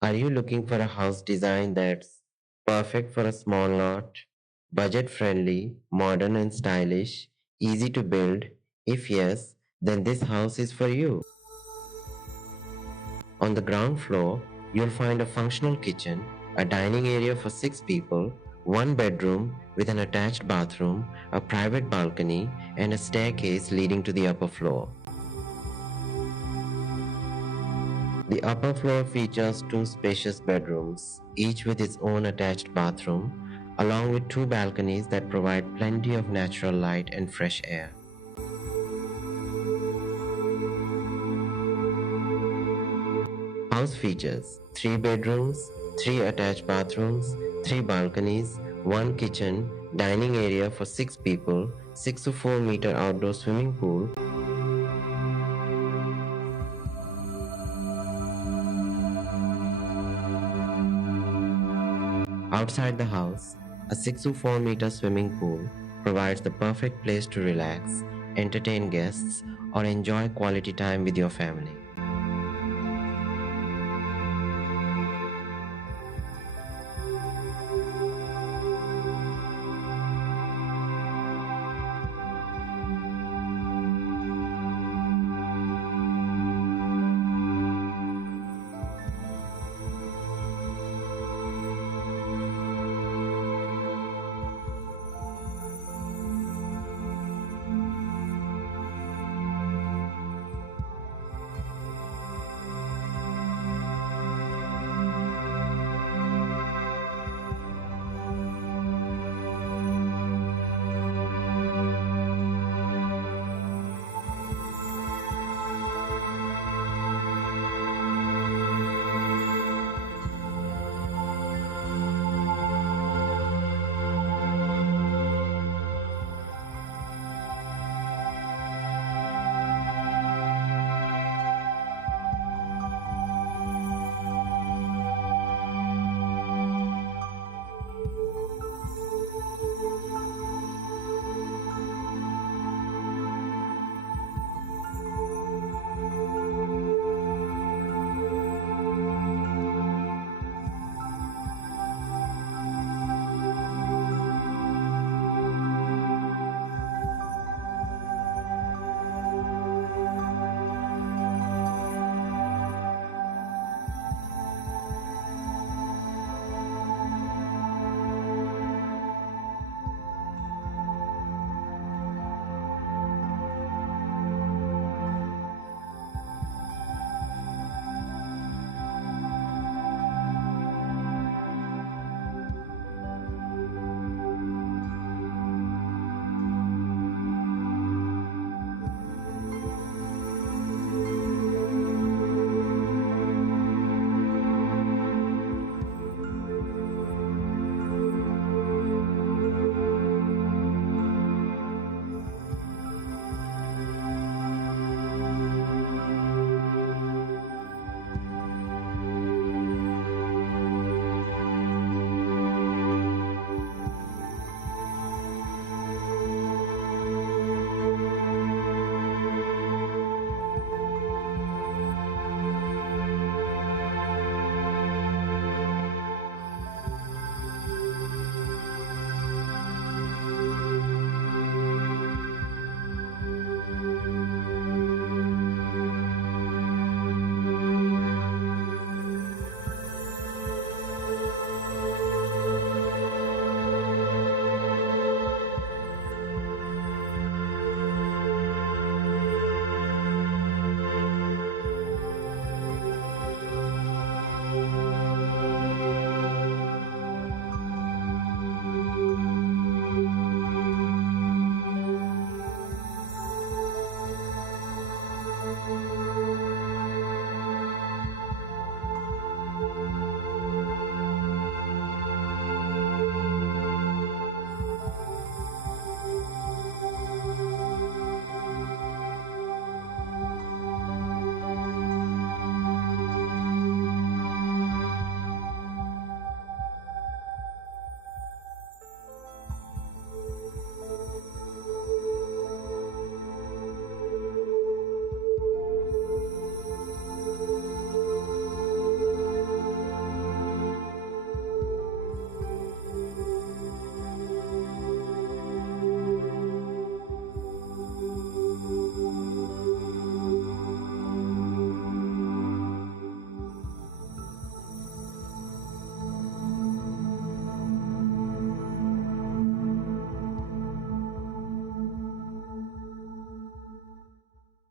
Are you looking for a house design that's perfect for a small lot, budget friendly, modern and stylish, easy to build? If yes, then this house is for you. On the ground floor, you'll find a functional kitchen, a dining area for 6 people, one bedroom with an attached bathroom, a private balcony, and a staircase leading to the upper floor. The upper floor features two spacious bedrooms, each with its own attached bathroom, along with two balconies that provide plenty of natural light and fresh air. House features 3 bedrooms, 3 attached bathrooms, 3 balconies, one kitchen, dining area for 6 people, 6 to 4 meter outdoor swimming pool. Outside the house, a 6 to 4 meter swimming pool provides the perfect place to relax, entertain guests, or enjoy quality time with your family.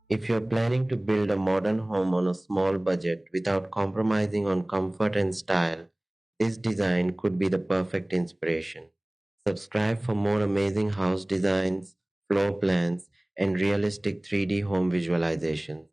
If you're planning to build a modern home on a small budget without compromising on comfort and style, this design could be the perfect inspiration. Subscribe for more amazing house designs, floor plans, and realistic 3D home visualizations.